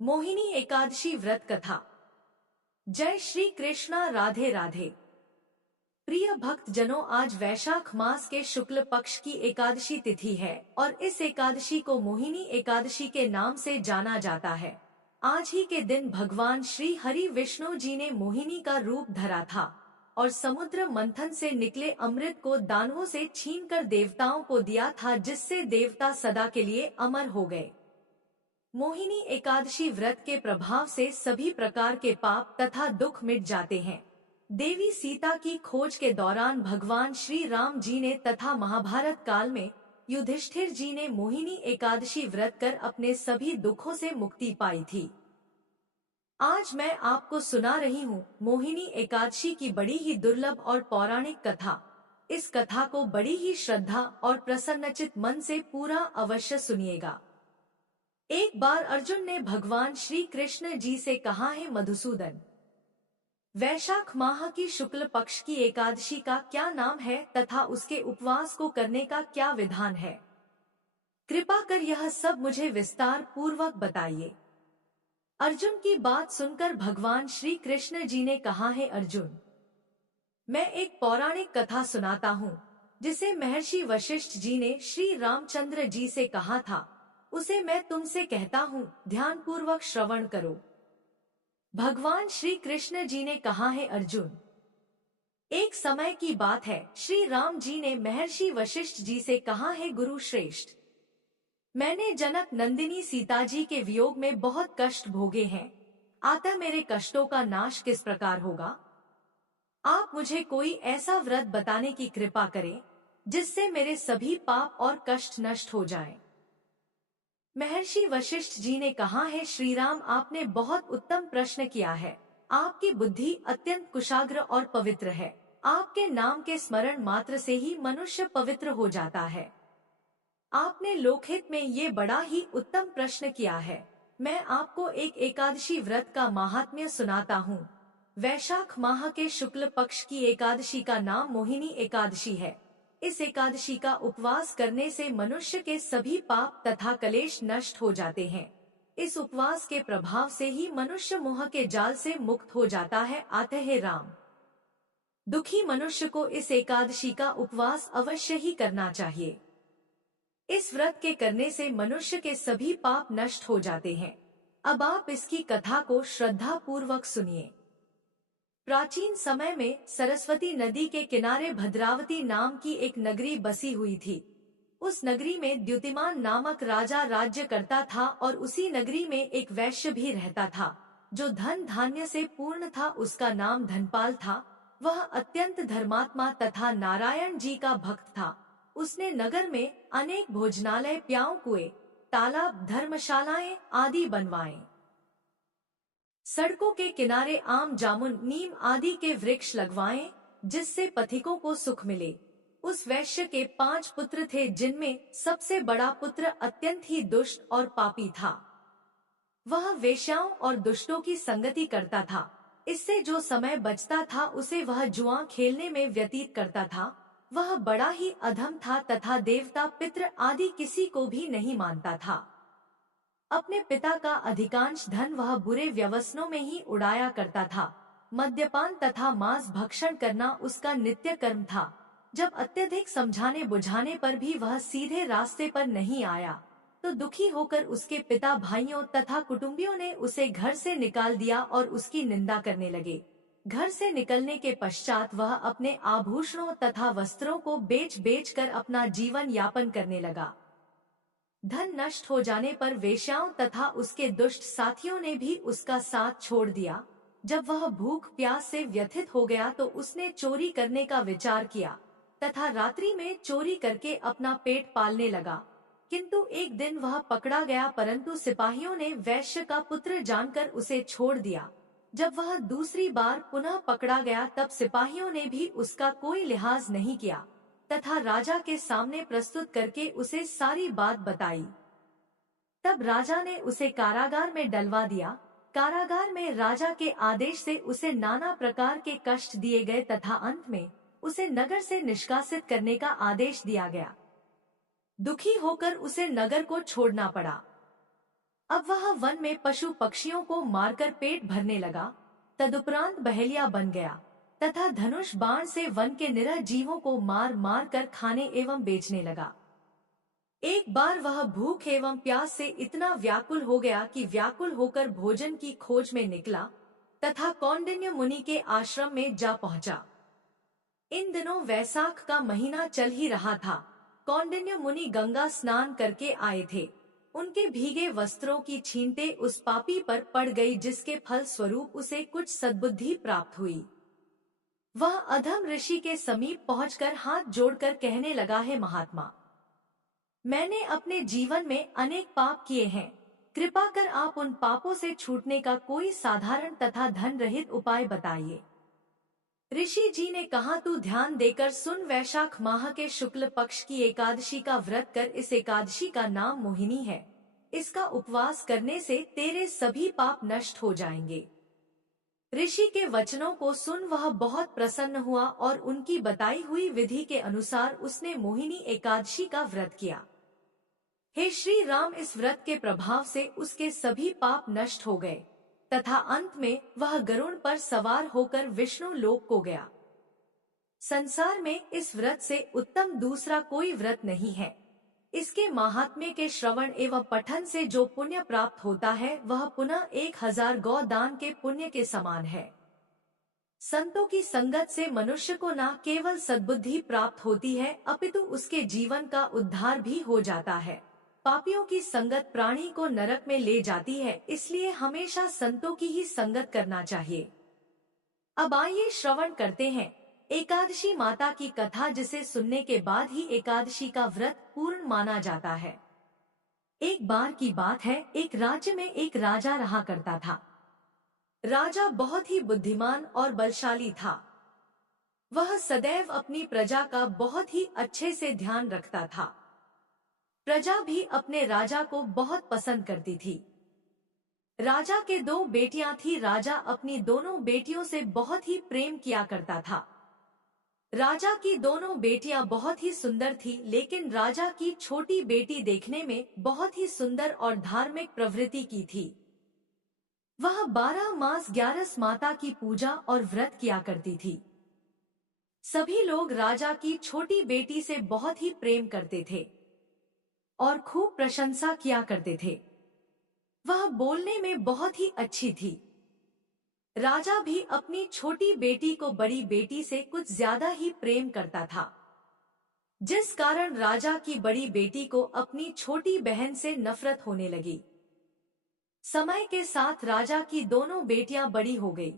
मोहिनी एकादशी व्रत कथा। जय श्री कृष्णा, राधे राधे। प्रिय भक्त जनों, आज वैशाख मास के शुक्ल पक्ष की एकादशी तिथि है और इस एकादशी को मोहिनी एकादशी के नाम से जाना जाता है। आज ही के दिन भगवान श्री हरि विष्णु जी ने मोहिनी का रूप धरा था और समुद्र मंथन से निकले अमृत को दानवों से छीनकर देवताओं को दिया था, जिससे देवता सदा के लिए अमर हो गए। मोहिनी एकादशी व्रत के प्रभाव से सभी प्रकार के पाप तथा दुख मिट जाते हैं। देवी सीता की खोज के दौरान भगवान श्री राम जी ने तथा महाभारत काल में युधिष्ठिर जी ने मोहिनी एकादशी व्रत कर अपने सभी दुखों से मुक्ति पाई थी। आज मैं आपको सुना रही हूँ मोहिनी एकादशी की बड़ी ही दुर्लभ और पौराणिक कथा। इस कथा को बड़ी ही श्रद्धा और प्रसन्नचित मन से पूरा अवश्य सुनिएगा। एक बार अर्जुन ने भगवान श्री कृष्ण जी से कहा, है मधुसूदन, वैशाख माह की शुक्ल पक्ष की एकादशी का क्या नाम है तथा उसके उपवास को करने का क्या विधान है? कृपा कर यह सब मुझे विस्तार पूर्वक बताइए। अर्जुन की बात सुनकर भगवान श्री कृष्ण जी ने कहा, है अर्जुन, मैं एक पौराणिक कथा सुनाता हूँ जिसे महर्षि वशिष्ठ जी ने श्री रामचंद्र जी से कहा था। उसे मैं तुमसे कहता हूँ, ध्यान पूर्वक श्रवण करो। भगवान श्री कृष्ण जी ने कहा, है अर्जुन, एक समय की बात है, श्री राम जी ने महर्षि वशिष्ठ जी से कहा, है गुरु श्रेष्ठ, मैंने जनक नंदिनी सीता जी के वियोग में बहुत कष्ट भोगे हैं, अतः मेरे कष्टों का नाश किस प्रकार होगा? आप मुझे कोई ऐसा व्रत बताने की कृपा करें जिससे मेरे सभी पाप और कष्ट नष्ट हो जाएं। महर्षि वशिष्ठ जी ने कहा, है श्री राम, आपने बहुत उत्तम प्रश्न किया है। आपकी बुद्धि अत्यंत कुशाग्र और पवित्र है। आपके नाम के स्मरण मात्र से ही मनुष्य पवित्र हो जाता है। आपने लोकहित में ये बड़ा ही उत्तम प्रश्न किया है। मैं आपको एक एकादशी व्रत का महात्म्य सुनाता हूँ। वैशाख माह के शुक्ल पक्ष की एकादशी का नाम मोहिनी एकादशी है। इस एकादशी का उपवास करने से मनुष्य के सभी पाप तथा कलेश नष्ट हो जाते हैं। इस उपवास के प्रभाव से ही मनुष्य मोह के जाल से मुक्त हो जाता है। आते है राम। दुखी मनुष्य को इस एकादशी का उपवास अवश्य ही करना चाहिए। इस व्रत के करने से मनुष्य के सभी पाप नष्ट हो जाते हैं। अब आप इसकी कथा को श्रद्धा पूर्वक सुनिए। प्राचीन समय में सरस्वती नदी के किनारे भद्रावती नाम की एक नगरी बसी हुई थी। उस नगरी में द्युतिमान नामक राजा राज्य करता था और उसी नगरी में एक वैश्य भी रहता था जो धन धान्य से पूर्ण था। उसका नाम धनपाल था। वह अत्यंत धर्मात्मा तथा नारायण जी का भक्त था। उसने नगर में अनेक भोजनालय, प्याऊ, कुएं, तालाब, धर्मशालाएं आदि बनवाए। सड़कों के किनारे आम, जामुन, नीम आदि के वृक्ष लगवाए जिससे पथिकों को सुख मिले। उस वैश्य के 5 पुत्र थे, जिनमें सबसे बड़ा पुत्र अत्यंत ही दुष्ट और पापी था। वह वेश्याओं और दुष्टों की संगति करता था। इससे जो समय बचता था उसे वह जुआ खेलने में व्यतीत करता था। वह बड़ा ही अधम था तथा देवता, पितृ आदि किसी को भी नहीं मानता था। अपने पिता का अधिकांश धन वह बुरे व्यसनों में ही उड़ाया करता था। मद्यपान तथा मांस भक्षण करना उसका नित्य कर्म था। जब अत्यधिक समझाने बुझाने पर भी वह सीधे रास्ते पर नहीं आया तो दुखी होकर उसके पिता, भाइयों तथा कुटुंबियों ने उसे घर से निकाल दिया और उसकी निंदा करने लगे। घर से निकलने के पश्चात वह अपने आभूषणों तथा वस्त्रों को बेच बेच कर अपना जीवन यापन करने लगा। धन नष्ट हो जाने पर वेश्याओं तथा उसके दुष्ट साथियों ने भी उसका साथ छोड़ दिया। जब वह भूख प्यास से व्यथित हो गया तो उसने चोरी करने का विचार किया तथा रात्रि में चोरी करके अपना पेट पालने लगा। किंतु एक दिन वह पकड़ा गया, परंतु सिपाहियों ने वैश्य का पुत्र जानकर उसे छोड़ दिया। जब वह दूसरी बार पुनः पकड़ा गया तब सिपाहियों ने भी उसका कोई लिहाज नहीं किया तथा राजा के सामने प्रस्तुत करके उसे सारी बात बताई। तब राजा ने उसे कारागार में डलवा दिया। कारागार में राजा के आदेश से उसे नाना प्रकार के कष्ट दिए गए तथा अंत में उसे नगर से निष्कासित करने का आदेश दिया गया। दुखी होकर उसे नगर को छोड़ना पड़ा। अब वह वन में पशु पक्षियों को मारकर पेट भरने लगा। तदुपरांत बहेलिया बन गया तथा धनुष बाण से वन के निरह जीवों को मार मार कर खाने एवं बेचने लगा। एक बार वह भूख एवं प्यास से इतना व्याकुल हो गया कि व्याकुल होकर भोजन की खोज में निकला तथा कौंडिन्य मुनि के आश्रम में जा पहुंचा। इन दिनों वैसाख का महीना चल ही रहा था। कौंडिन्य मुनि गंगा स्नान करके आए थे। उनके भीगे वस्त्रों की छींटे उस पापी पर पड़ गई, जिसके फल स्वरूप उसे कुछ सद्बुद्धि प्राप्त हुई। वह अधम ऋषि के समीप पहुंचकर हाथ जोड़कर कहने लगा, है महात्मा, मैंने अपने जीवन में अनेक पाप किए हैं। कृपा कर आप उन पापों से छूटने का कोई साधारण तथा धन रहित उपाय बताइए। ऋषि जी ने कहा, तू ध्यान देकर सुन। वैशाख माह के शुक्ल पक्ष की एकादशी का व्रत कर। इस एकादशी का नाम मोहिनी है। इसका उपवास करने से तेरे सभी पाप नष्ट हो जाएंगे। ऋषि के वचनों को सुन वह बहुत प्रसन्न हुआ और उनकी बताई हुई विधि के अनुसार उसने मोहिनी एकादशी का व्रत किया। हे श्री राम, इस व्रत के प्रभाव से उसके सभी पाप नष्ट हो गए तथा अंत में वह गरुड़ पर सवार होकर विष्णु लोक को गया। संसार में इस व्रत से उत्तम दूसरा कोई व्रत नहीं है। इसके महात्म्य के श्रवण एवं पठन से जो पुण्य प्राप्त होता है वह पुनः 1000 गौ दान के पुण्य के समान है। संतों की संगत से मनुष्य को न केवल सद्बुद्धि प्राप्त होती है अपितु उसके जीवन का उद्धार भी हो जाता है। पापियों की संगत प्राणी को नरक में ले जाती है, इसलिए हमेशा संतों की ही संगत करना चाहिए। अब आइए श्रवण करते हैं एकादशी माता की कथा, जिसे सुनने के बाद ही एकादशी का व्रत पूर्ण माना जाता है। एक बार की बात है, एक राज्य में एक राजा रहा करता था। राजा बहुत ही बुद्धिमान और बलशाली था। वह सदैव अपनी प्रजा का बहुत ही अच्छे से ध्यान रखता था। प्रजा भी अपने राजा को बहुत पसंद करती थी। राजा के 2 बेटियां थी। राजा अपनी दोनों बेटियों से बहुत ही प्रेम किया करता था। राजा की दोनों बेटियां बहुत ही सुंदर थी, लेकिन राजा की छोटी बेटी देखने में बहुत ही सुंदर और धार्मिक प्रवृत्ति की थी। वह 12 मास 11 माता की पूजा और व्रत किया करती थी। सभी लोग राजा की छोटी बेटी से बहुत ही प्रेम करते थे और खूब प्रशंसा किया करते थे। वह बोलने में बहुत ही अच्छी थी। राजा भी अपनी छोटी बेटी को बड़ी बेटी से कुछ ज्यादा ही प्रेम करता था, जिस कारण राजा की बड़ी बेटी को अपनी छोटी बहन से नफरत होने लगी। समय के साथ राजा की दोनों बेटियां बड़ी हो गई।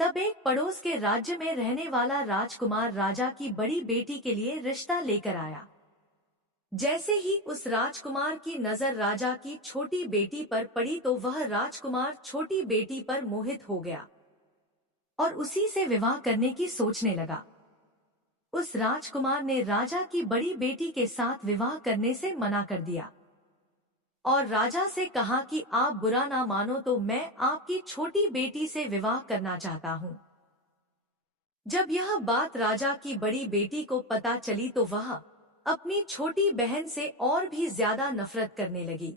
तब एक पड़ोस के राज्य में रहने वाला राजकुमार राजा की बड़ी बेटी के लिए रिश्ता लेकर आया। जैसे ही उस राजकुमार की नजर राजा की छोटी बेटी पर पड़ी तो वह राजकुमार छोटी बेटी पर मोहित हो गया और उसी से विवाह करने की सोचने लगा। उस राजकुमार ने राजा की बड़ी बेटी के साथ विवाह करने से मना कर दिया और राजा से कहा कि आप बुरा ना मानो तो मैं आपकी छोटी बेटी से विवाह करना चाहता हूँ। जब यह बात राजा की बड़ी बेटी को पता चली तो वह अपनी छोटी बहन से और भी ज्यादा नफरत करने लगी।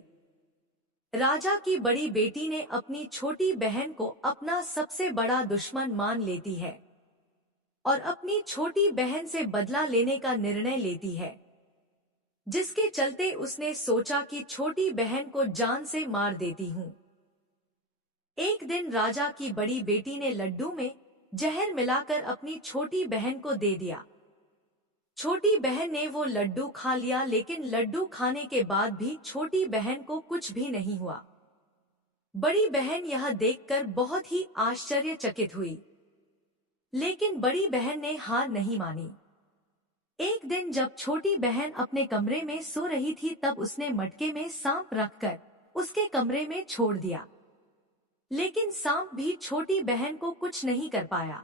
राजा की बड़ी बेटी ने अपनी छोटी बहन को अपना सबसे बड़ा दुश्मन मान लेती है और अपनी छोटी बहन से बदला लेने का निर्णय लेती है, जिसके चलते उसने सोचा कि छोटी बहन को जान से मार देती हूँ। एक दिन राजा की बड़ी बेटी ने लड्डू में जहर मिलाकर अपनी छोटी बहन को दे दिया। छोटी बहन ने वो लड्डू खा लिया, लेकिन लड्डू खाने के बाद भी छोटी बहन को कुछ भी नहीं हुआ। बड़ी बहन यह देखकर बहुत ही आश्चर्यचकित हुई, लेकिन बड़ी बहन ने हार नहीं मानी। एक दिन जब छोटी बहन अपने कमरे में सो रही थी तब उसने मटके में सांप रखकर उसके कमरे में छोड़ दिया, लेकिन सांप भी छोटी बहन को कुछ नहीं कर पाया।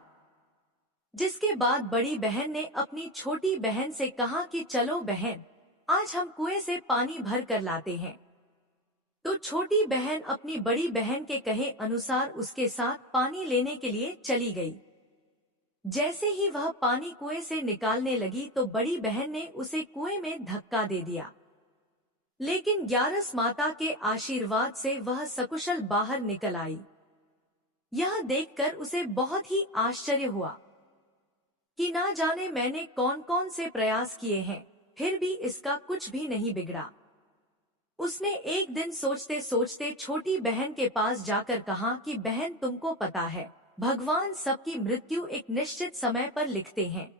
जिसके बाद बड़ी बहन ने अपनी छोटी बहन से कहा कि चलो बहन, आज हम कुएं से पानी भर कर लाते हैं। तो छोटी बहन अपनी बड़ी बहन के कहे अनुसार उसके साथ पानी लेने के लिए चली गई। जैसे ही वह पानी कुएं से निकालने लगी तो बड़ी बहन ने उसे कुएं में धक्का दे दिया। लेकिन ग्यारस माता के आशीर्वाद से वह सकुशल बाहर निकल आई। यह देखकर उसे बहुत ही आश्चर्य हुआ कि ना जाने मैंने कौन कौन से प्रयास किए हैं, फिर भी इसका कुछ भी नहीं बिगड़ा। उसने एक दिन सोचते सोचते छोटी बहन के पास जाकर कहा कि बहन, तुमको पता है, भगवान सबकी मृत्यु एक निश्चित समय पर लिखते हैं।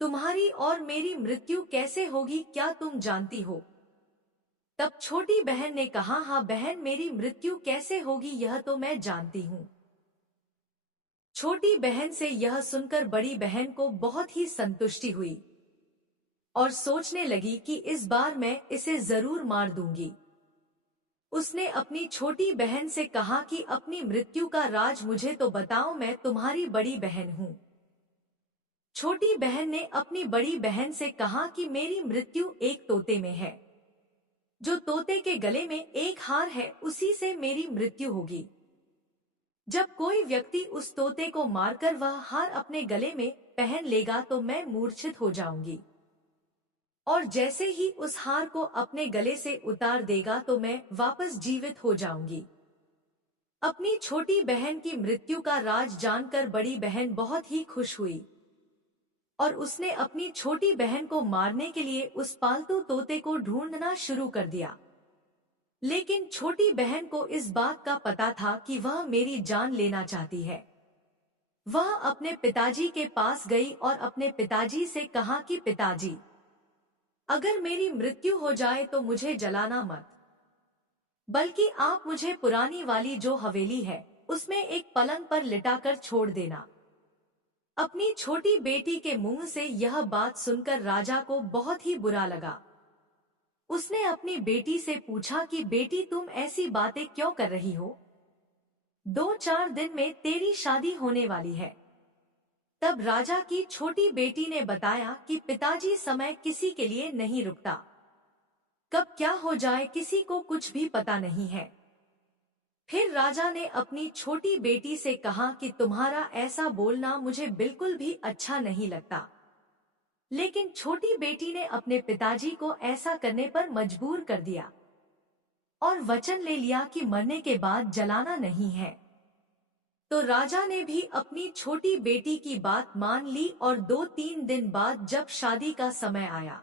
तुम्हारी और मेरी मृत्यु कैसे होगी, क्या तुम जानती हो? तब छोटी बहन ने कहा, हाँ बहन, मेरी मृत्यु कैसे होगी यह तो मैं जानती हूँ। छोटी बहन से यह सुनकर बड़ी बहन को बहुत ही संतुष्टि हुई और सोचने लगी कि इस बार मैं इसे जरूर मार दूंगी। उसने अपनी छोटी बहन से कहा कि अपनी मृत्यु का राज मुझे तो बताओ, मैं तुम्हारी बड़ी बहन हूँ। छोटी बहन ने अपनी बड़ी बहन से कहा कि मेरी मृत्यु एक तोते में है। जो तोते के गले में एक हार है, उसी से मेरी मृत्यु होगी। जब कोई व्यक्ति उस तोते को मारकर वह हार अपने गले में पहन लेगा तो मैं मूर्छित हो जाऊंगी, और जैसे ही उस हार को अपने गले से उतार देगा तो मैं वापस जीवित हो जाऊंगी। अपनी छोटी बहन की मृत्यु का राज जानकर बड़ी बहन बहुत ही खुश हुई और उसने अपनी छोटी बहन को मारने के लिए उस पालतू तोते को ढूंढना शुरू कर दिया। लेकिन छोटी बहन को इस बात का पता था कि वह मेरी जान लेना चाहती है। वह अपने पिताजी के पास गई और अपने पिताजी से कहा कि पिताजी, अगर मेरी मृत्यु हो जाए तो मुझे जलाना मत, बल्कि आप मुझे पुरानी वाली जो हवेली है उसमें एक पलंग पर लिटाकर छोड़ देना। अपनी छोटी बेटी के मुंह से यह बात सुनकर राजा को बहुत ही बुरा लगा। उसने अपनी बेटी से पूछा कि बेटी, तुम ऐसी बातें क्यों कर रही हो? 2-4 दिन में तेरी शादी होने वाली है। तब राजा की छोटी बेटी ने बताया कि पिताजी, समय किसी के लिए नहीं रुकता, कब क्या हो जाए किसी को कुछ भी पता नहीं है। फिर राजा ने अपनी छोटी बेटी से कहा कि तुम्हारा ऐसा बोलना मुझे बिल्कुल भी अच्छा नहीं लगता। लेकिन छोटी बेटी ने अपने पिताजी को ऐसा करने पर मजबूर कर दिया और वचन ले लिया कि मरने के बाद जलाना नहीं है। तो राजा ने भी अपनी छोटी बेटी की बात मान ली और 2-3 दिन बाद जब शादी का समय आया,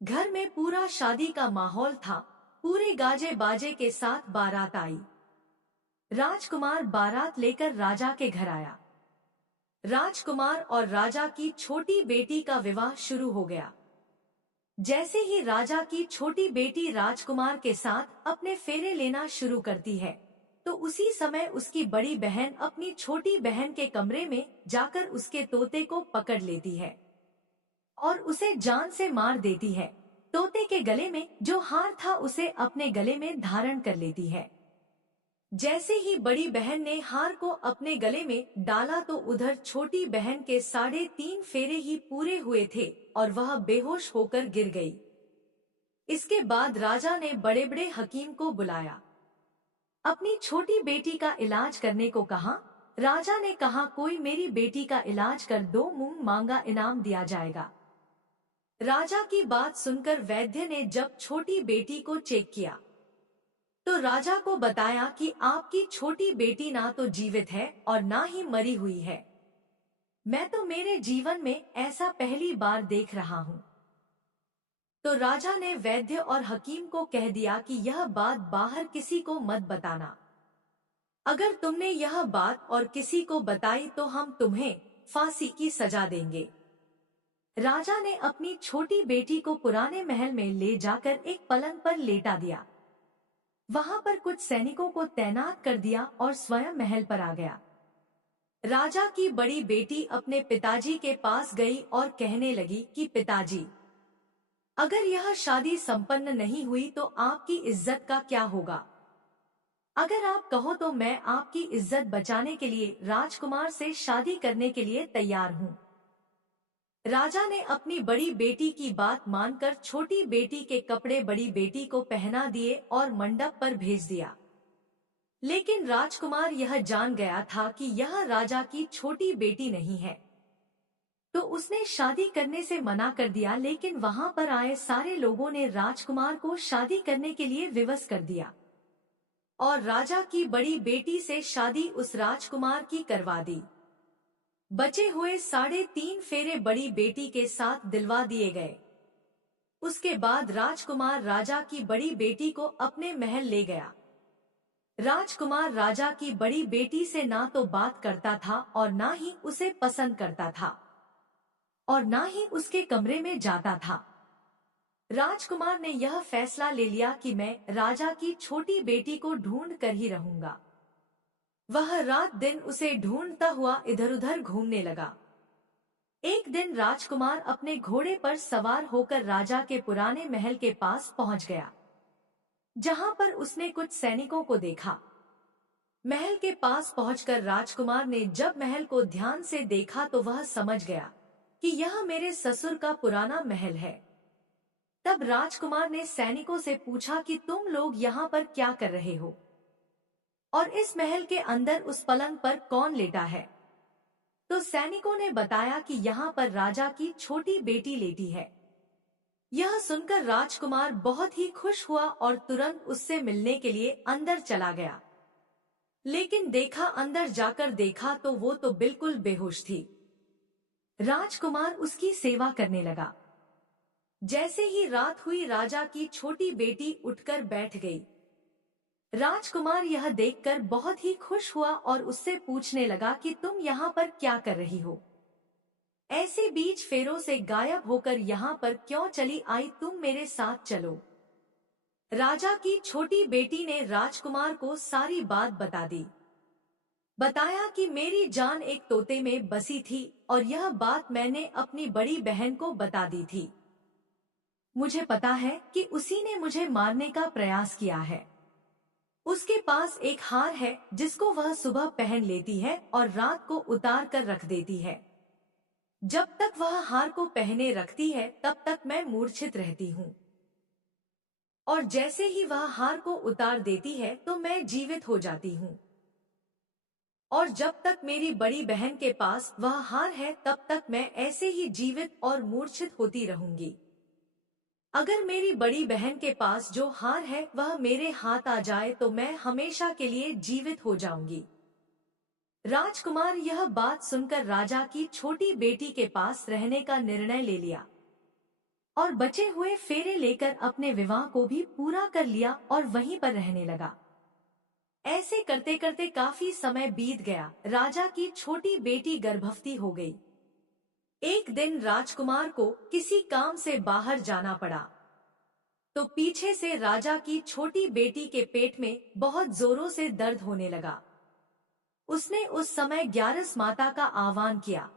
घर में पूरा शादी का माहौल था। पूरे गाजे बाजे के साथ बारात आई। राजकुमार बारात लेकर राजा के घर आया। राजकुमार और राजा की छोटी बेटी का विवाह शुरू हो गया। जैसे ही राजा की छोटी बेटी राजकुमार के साथ अपने फेरे लेना शुरू करती है, तो उसी समय उसकी बड़ी बहन अपनी छोटी बहन के कमरे में जाकर उसके तोते को पकड़ लेती है और उसे जान से मार देती है। तोते के गले में जो हार था उसे अपने गले में धारण कर लेती है। जैसे ही बड़ी बहन ने हार को अपने गले में डाला तो उधर छोटी बहन के 3.5 फेरे ही पूरे हुए थे और वह बेहोश होकर गिर गई। इसके बाद राजा ने बड़े बड़े हकीम को बुलाया, अपनी छोटी बेटी का इलाज करने को कहा। राजा ने कहा, कोई मेरी बेटी का इलाज कर दो, मुंह मांगा इनाम दिया जाएगा। राजा की बात सुनकर वैद्य ने जब छोटी बेटी को चेक किया तो राजा को बताया कि आपकी छोटी बेटी ना तो जीवित है और ना ही मरी हुई है। मैं तो मेरे जीवन में ऐसा पहली बार देख रहा हूँ। तो राजा ने वैद्य और हकीम को कह दिया कि यह बात बाहर किसी को मत बताना। अगर तुमने यह बात और किसी को बताई तो हम तुम्हें फांसी की सजा देंगे। राजा ने अपनी छोटी बेटी को पुराने महल में ले जाकर एक पलंग पर लेटा दिया। वहां पर कुछ सैनिकों को तैनात कर दिया और स्वयं महल पर आ गया। राजा की बड़ी बेटी अपने पिताजी के पास गई और कहने लगी कि पिताजी, अगर यह शादी संपन्न नहीं हुई तो आपकी इज्जत का क्या होगा? अगर आप कहो तो मैं आपकी इज्जत बचाने के लिए राजकुमार से शादी करने के लिए तैयार हूँ। राजा ने अपनी बड़ी बेटी की बात मानकर छोटी बेटी के कपड़े बड़ी बेटी को पहना दिए और मंडप पर भेज दिया। लेकिन राजकुमार यह जान गया था कि यह राजा की छोटी बेटी नहीं है, तो उसने शादी करने से मना कर दिया, लेकिन वहां पर आए सारे लोगों ने राजकुमार को शादी करने के लिए विवश कर दिया और राजा की बड़ी बेटी से शादी उस राजकुमार की करवा दी। बचे हुए 3.5 फेरे बड़ी बेटी के साथ दिलवा दिए गए। उसके बाद राजकुमार राजा की बड़ी बेटी को अपने महल ले गया। राजकुमार राजा की बड़ी बेटी से ना तो बात करता था और ना ही उसे पसंद करता था और ना ही उसके कमरे में जाता था। राजकुमार ने यह फैसला ले लिया कि मैं राजा की छोटी बेटी को ढूंढ कर ही रहूंगा। वह रात दिन उसे ढूंढता हुआ इधर उधर घूमने लगा। एक दिन राजकुमार अपने घोड़े पर सवार होकर राजा के पुराने महल के पास पहुंच गया, जहां पर उसने कुछ सैनिकों को देखा। महल के पास पहुंचकर राजकुमार ने जब महल को ध्यान से देखा तो वह समझ गया कि यह मेरे ससुर का पुराना महल है। तब राजकुमार ने सैनिकों से पूछा कि तुम लोग यहाँ पर क्या कर रहे हो और इस महल के अंदर उस पलंग पर कौन लेटा है। तो सैनिकों ने बताया कि यहाँ पर राजा की छोटी बेटी लेटी है। यह सुनकर राजकुमार बहुत ही खुश हुआ और तुरंत उससे मिलने के लिए अंदर चला गया। लेकिन अंदर जाकर देखा तो वो तो बिल्कुल बेहोश थी। राजकुमार उसकी सेवा करने लगा। जैसे ही रात हुई राजा की छोटी बेटी उठकर बैठ गई। राजकुमार यह देखकर बहुत ही खुश हुआ और उससे पूछने लगा कि तुम यहाँ पर क्या कर रही हो, ऐसे बीच फेरों से गायब होकर यहाँ पर क्यों चली आई, तुम मेरे साथ चलो। राजा की छोटी बेटी ने राजकुमार को सारी बात बता दी। बताया कि मेरी जान एक तोते में बसी थी और यह बात मैंने अपनी बड़ी बहन को बता दी थी। मुझे पता है कि उसी ने मुझे मारने का प्रयास किया है। उसके पास एक हार है जिसको वह सुबह पहन लेती है और रात को उतार कर रख देती है। जब तक वह हार को पहने रखती है तब तक मैं मूर्छित रहती हूँ और जैसे ही वह हार को उतार देती है तो मैं जीवित हो जाती हूँ। और जब तक मेरी बड़ी बहन के पास वह हार है तब तक मैं ऐसे ही जीवित और मूर्छित होती रहूंगी। अगर मेरी बड़ी बहन के पास जो हार है वह मेरे हाथ आ जाए तो मैं हमेशा के लिए जीवित हो जाऊंगी। राजकुमार यह बात सुनकर राजा की छोटी बेटी के पास रहने का निर्णय ले लिया और बचे हुए फेरे लेकर अपने विवाह को भी पूरा कर लिया और वहीं पर रहने लगा। ऐसे करते करते काफी समय बीत गया। राजा की छोटी बेटी गर्भवती हो गई। एक दिन राजकुमार को किसी काम से बाहर जाना पड़ा तो पीछे से राजा की छोटी बेटी के पेट में बहुत जोरों से दर्द होने लगा। उसने उस समय ग्यारस माता का आह्वान किया,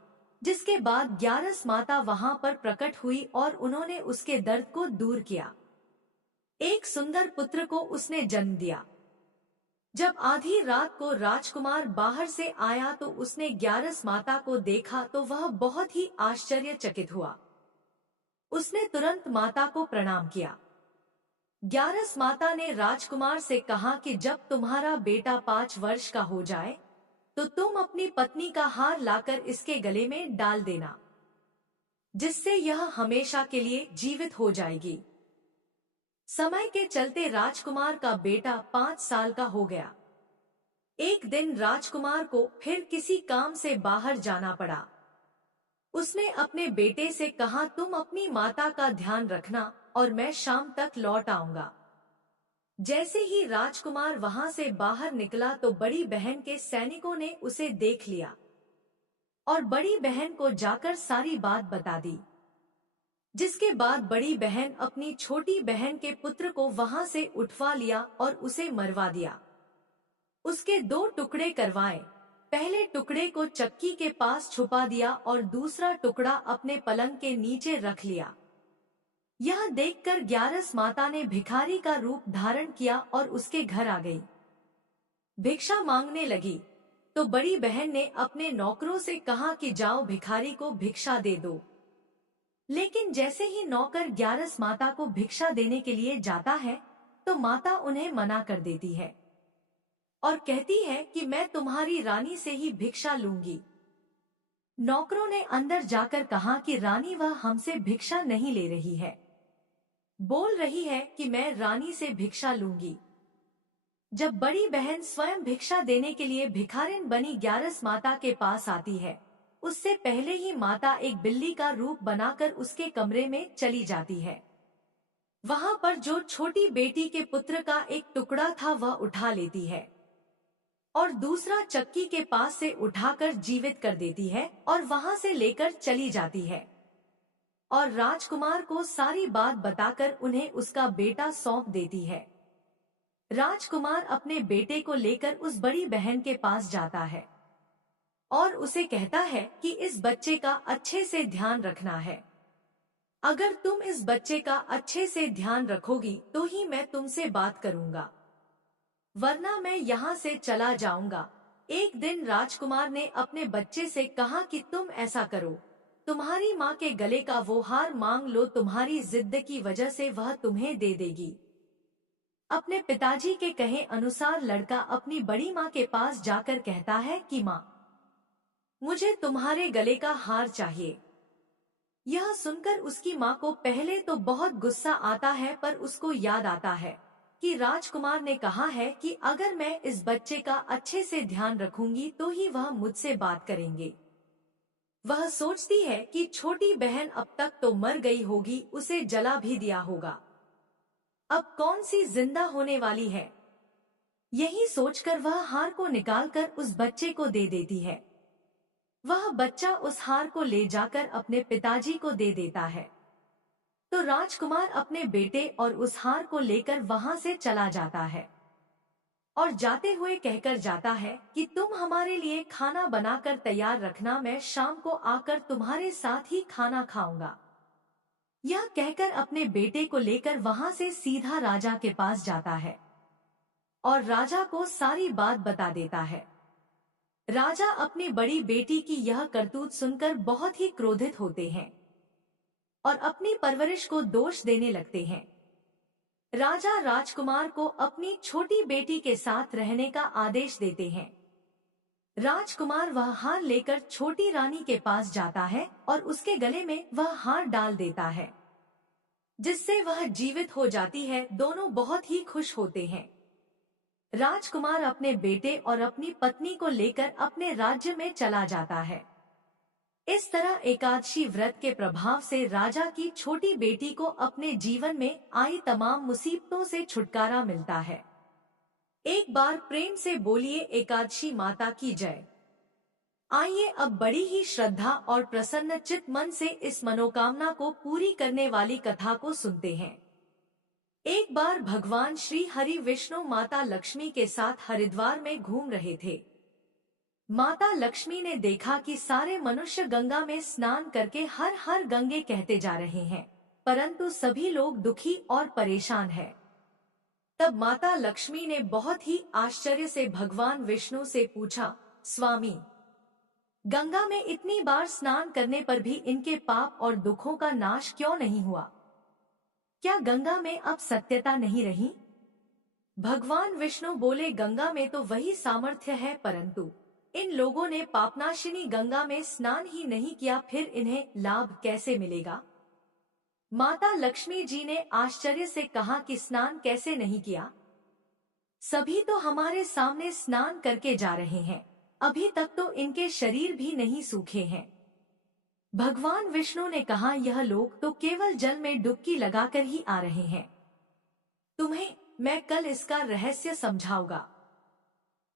जिसके बाद ग्यारस माता वहां पर प्रकट हुई और उन्होंने उसके दर्द को दूर किया। एक सुंदर पुत्र को उसने जन्म दिया। जब आधी रात को राजकुमार बाहर से आया तो उसने ग्यारस माता को देखा तो वह बहुत ही आश्चर्यचकित हुआ। उसने तुरंत माता को प्रणाम किया। ग्यारस माता ने राजकुमार से कहा कि जब तुम्हारा बेटा 5 वर्ष का हो जाए तो तुम अपनी पत्नी का हार लाकर इसके गले में डाल देना, जिससे यह हमेशा के लिए जीवित हो जाएगी। समय के चलते राजकुमार का बेटा 5 साल का हो गया। एक दिन राजकुमार को फिर किसी काम से बाहर जाना पड़ा। उसने अपने बेटे से कहा, तुम अपनी माता का ध्यान रखना और मैं शाम तक लौट आऊंगा। जैसे ही राजकुमार वहां से बाहर निकला तो बड़ी बहन के सैनिकों ने उसे देख लिया और बड़ी बहन को जाकर सारी बात बता दी। जिसके बाद बड़ी बहन अपनी छोटी बहन के पुत्र को वहां से उठवा लिया और उसे मरवा दिया। उसके 2 टुकड़े करवाए। पहले टुकड़े को चक्की के पास छुपा दिया और दूसरा टुकड़ा अपने पलंग के नीचे रख लिया। यह देखकर ग्यारस माता ने भिखारी का रूप धारण किया और उसके घर आ गई। भिक्षा मांगने लगी तो बड़ी बहन ने अपने नौकरों से कहा कि जाओ भिखारी को भिक्षा दे दो। लेकिन जैसे ही नौकर ग्यारस माता को भिक्षा देने के लिए जाता है तो माता उन्हें मना कर देती है और कहती है कि मैं तुम्हारी रानी से ही भिक्षा लूंगी। नौकरों ने अंदर जाकर कहा कि रानी वह हमसे भिक्षा नहीं ले रही है, बोल रही है कि मैं रानी से भिक्षा लूंगी। जब बड़ी बहन स्वयं भिक्षा देने के लिए भिखारिन बनी ग्यारस माता के पास आती है, उससे पहले ही माता एक बिल्ली का रूप बनाकर उसके कमरे में चली जाती है। वहां पर जो छोटी बेटी के पुत्र का एक टुकड़ा था वह उठा लेती है और दूसरा चक्की के पास से उठाकर जीवित कर देती है और वहां से लेकर चली जाती है और राजकुमार को सारी बात बताकर उन्हें उसका बेटा सौंप देती है। राजकुमार अपने बेटे को लेकर उस बड़ी बहन के पास जाता है और उसे कहता है कि इस बच्चे का अच्छे से ध्यान रखना है। अगर तुम इस बच्चे का अच्छे से ध्यान रखोगी तो ही मैं तुमसे बात करूंगा, वरना मैं यहाँ से चला जाऊंगा। एक दिन राजकुमार ने अपने बच्चे से कहा कि तुम ऐसा करो, तुम्हारी माँ के गले का वो हार मांग लो, तुम्हारी जिद की वजह से वह तुम्हें दे देगी। अपने पिताजी के कहे अनुसार लड़का अपनी बड़ी माँ के पास जाकर कहता है कि माँ, मुझे तुम्हारे गले का हार चाहिए। यह सुनकर उसकी माँ को पहले तो बहुत गुस्सा आता है, पर उसको याद आता है कि राजकुमार ने कहा है कि अगर मैं इस बच्चे का अच्छे से ध्यान रखूंगी तो ही वह मुझसे बात करेंगे। वह सोचती है कि छोटी बहन अब तक तो मर गई होगी, उसे जला भी दिया होगा, अब कौन सी जिंदा होने वाली है। यही सोचकर वह हार को निकालकर उस बच्चे को दे देती है। वह बच्चा उस हार को ले जाकर अपने पिताजी को दे देता है। तो राजकुमार अपने बेटे और उस हार को लेकर वहां से चला जाता है और जाते हुए कहकर जाता है कि तुम हमारे लिए खाना बनाकर तैयार रखना, मैं शाम को आकर तुम्हारे साथ ही खाना खाऊंगा। यह कहकर अपने बेटे को लेकर वहां से सीधा राजा के पास जाता है और राजा को सारी बात बता देता है। राजा अपनी बड़ी बेटी की यह करतूत सुनकर बहुत ही क्रोधित होते हैं और अपनी परवरिश को दोष देने लगते हैं। राजा राजकुमार को अपनी छोटी बेटी के साथ रहने का आदेश देते हैं। राजकुमार वह हार लेकर छोटी रानी के पास जाता है और उसके गले में वह हार डाल देता है, जिससे वह जीवित हो जाती है। दोनों बहुत ही खुश होते हैं। राजकुमार अपने बेटे और अपनी पत्नी को लेकर अपने राज्य में चला जाता है। इस तरह एकादशी व्रत के प्रभाव से राजा की छोटी बेटी को अपने जीवन में आई तमाम मुसीबतों से छुटकारा मिलता है। एक बार प्रेम से बोलिए एकादशी माता की जय। आइए अब बड़ी ही श्रद्धा और प्रसन्न चित्त मन से इस मनोकामना को पूरी करने वाली कथा को सुनते हैं। एक बार भगवान श्री हरि विष्णु माता लक्ष्मी के साथ हरिद्वार में घूम रहे थे। माता लक्ष्मी ने देखा कि सारे मनुष्य गंगा में स्नान करके हर हर गंगे कहते जा रहे हैं, परंतु सभी लोग दुखी और परेशान हैं। तब माता लक्ष्मी ने बहुत ही आश्चर्य से भगवान विष्णु से पूछा, स्वामी, गंगा में इतनी बार स्नान करने पर भी इनके पाप और दुखों का नाश क्यों नहीं हुआ? क्या गंगा में अब सत्यता नहीं रही? भगवान विष्णु बोले, गंगा में तो वही सामर्थ्य है, परंतु इन लोगों ने पापनाशिनी गंगा में स्नान ही नहीं किया, फिर इन्हें लाभ कैसे मिलेगा? माता लक्ष्मी जी ने आश्चर्य से कहा कि स्नान कैसे नहीं किया? सभी तो हमारे सामने स्नान करके जा रहे हैं, अभी तक तो इनके शरीर भी नहीं सूखे हैं। भगवान विष्णु ने कहा, यह लोग तो केवल जल में डुबकी लगाकर ही आ रहे हैं, तुम्हें मैं कल इसका रहस्य समझाऊंगा।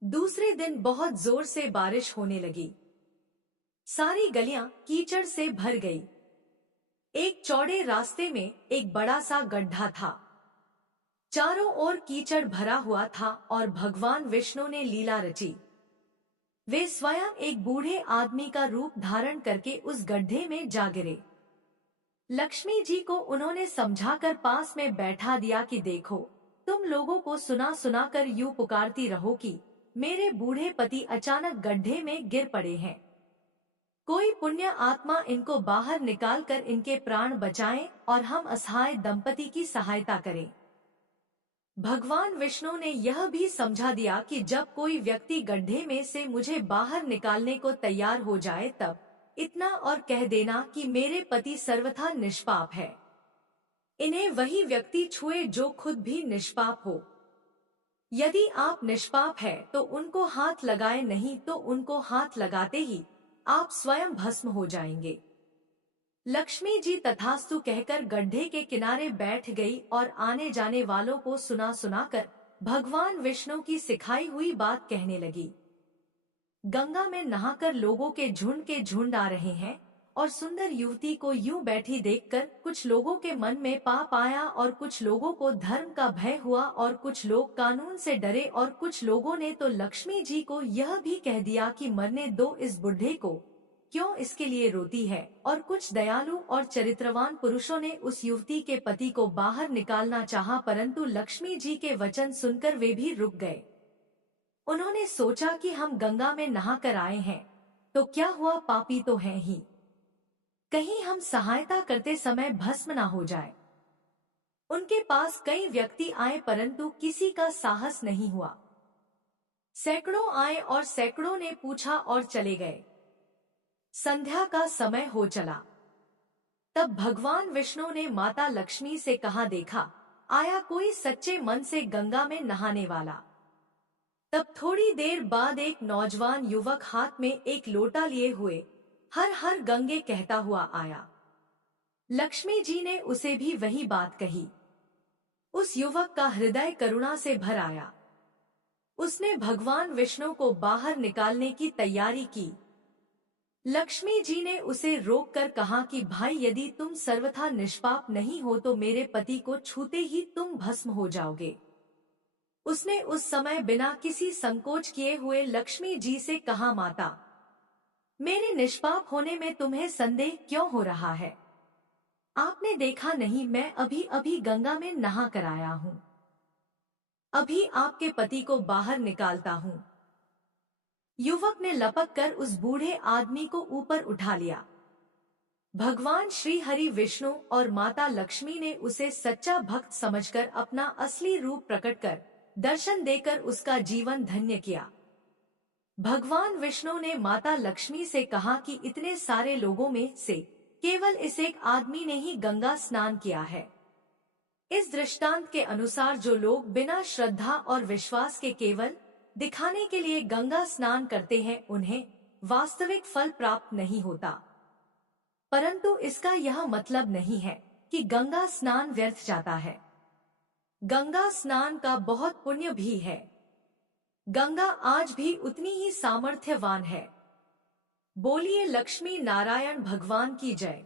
दूसरे दिन बहुत जोर से बारिश होने लगी। सारी गलियां कीचड़ से भर गई। एक चौड़े रास्ते में एक बड़ा सा गड्ढा था। चारों ओर कीचड़ भरा हुआ था और भगवान विष्णु ने लीला रची। वे स्वयं एक बूढ़े आदमी का रूप धारण करके उस गड्ढे में जा गिरे। लक्ष्मी जी को उन्होंने समझाकर पास में बैठा दिया कि देखो, तुम लोगों को सुना सुना कर यूं पुकारती रहो कि मेरे बूढ़े पति अचानक गड्ढे में गिर पड़े हैं। कोई पुण्य आत्मा इनको बाहर निकालकर इनके प्राण बचाएं और हम असहाय दंपति की सहायता करें। भगवान विष्णु ने यह भी समझा दिया कि जब कोई व्यक्ति गड्ढे में से मुझे बाहर निकालने को तैयार हो जाए, तब इतना और कह देना कि मेरे पति सर्वथा निष्पाप है। इन्हें वही व्यक्ति छुए जो खुद भी निष्पाप हो। यदि आप निष्पाप है तो उनको हाथ लगाए, नहीं तो उनको हाथ लगाते ही आप स्वयं भस्म हो जाएंगे। लक्ष्मी जी तथास्तु कहकर गड्ढे के किनारे बैठ गई और आने जाने वालों को सुना सुनाकर भगवान विष्णु की सिखाई हुई बात कहने लगी। गंगा में नहाकर लोगों के झुंड आ रहे हैं और सुंदर युवती को यूं बैठी देखकर कुछ लोगों के मन में पाप आया और कुछ लोगों को धर्म का भय हुआ और कुछ लोग कानून से डरे और कुछ लोगों ने तो लक्ष्मी जी को यह भी कह दिया कि मरने दो इस बुढ़े को, क्यों इसके लिए रोती है। और कुछ दयालु और चरित्रवान पुरुषों ने उस युवती के पति को बाहर निकालना चाहा, परंतु लक्ष्मी जी के वचन सुनकर वे भी रुक गए। उन्होंने सोचा कि हम गंगा में नहा कर आए हैं तो क्या हुआ, पापी तो हैं ही, कहीं हम सहायता करते समय भस्म ना हो जाए। उनके पास कई व्यक्ति आए परंतु किसी का साहस नहीं हुआ। सैकड़ों आए और सैकड़ों ने पूछा और चले गए। संध्या का समय हो चला। तब भगवान विष्णु ने माता लक्ष्मी से कहा, देखा आया कोई सच्चे मन से गंगा में नहाने वाला। तब थोड़ी देर बाद एक नौजवान युवक हाथ में एक लोटा लिए हुए हर हर गंगे कहता हुआ आया। लक्ष्मी जी ने उसे भी वही बात कही। उस युवक का हृदय करुणा से भर आया। उसने भगवान विष्णु को बाहर निकालने की तैयारी की। लक्ष्मी जी ने उसे रोककर कहा कि भाई, यदि तुम सर्वथा निष्पाप नहीं हो तो मेरे पति को छूते ही तुम भस्म हो जाओगे। उसने उस समय बिना किसी संकोच किए हुए लक्ष्मी जी से कहा, माता, मेरे निष्पाप होने में तुम्हें संदेह क्यों हो रहा है? आपने देखा नहीं, मैं अभी अभी गंगा में नहा कर आया हूँ। अभी आपके पति को बाहर निकालता हूँ। युवक ने लपक कर उस बूढ़े आदमी को ऊपर उठा लिया। भगवान श्री हरि विष्णु और माता लक्ष्मी ने उसे सच्चा भक्त समझकर अपना असली रूप प्रकट कर दर्शन देकर उसका जीवन धन्य किया। भगवान विष्णु ने माता लक्ष्मी से कहा कि इतने सारे लोगों में से केवल इस एक आदमी ने ही गंगा स्नान किया है। इस दृष्टांत के अनुसार जो लोग बिना श्रद्धा और विश्वास के केवल दिखाने के लिए गंगा स्नान करते हैं उन्हें वास्तविक फल प्राप्त नहीं होता। परंतु इसका यह मतलब नहीं है कि गंगा स्नान व्यर्थ जाता है। गंगा स्नान का बहुत पुण्य भी है। गंगा आज भी उतनी ही सामर्थ्यवान है। बोलिए लक्ष्मी नारायण भगवान की जय।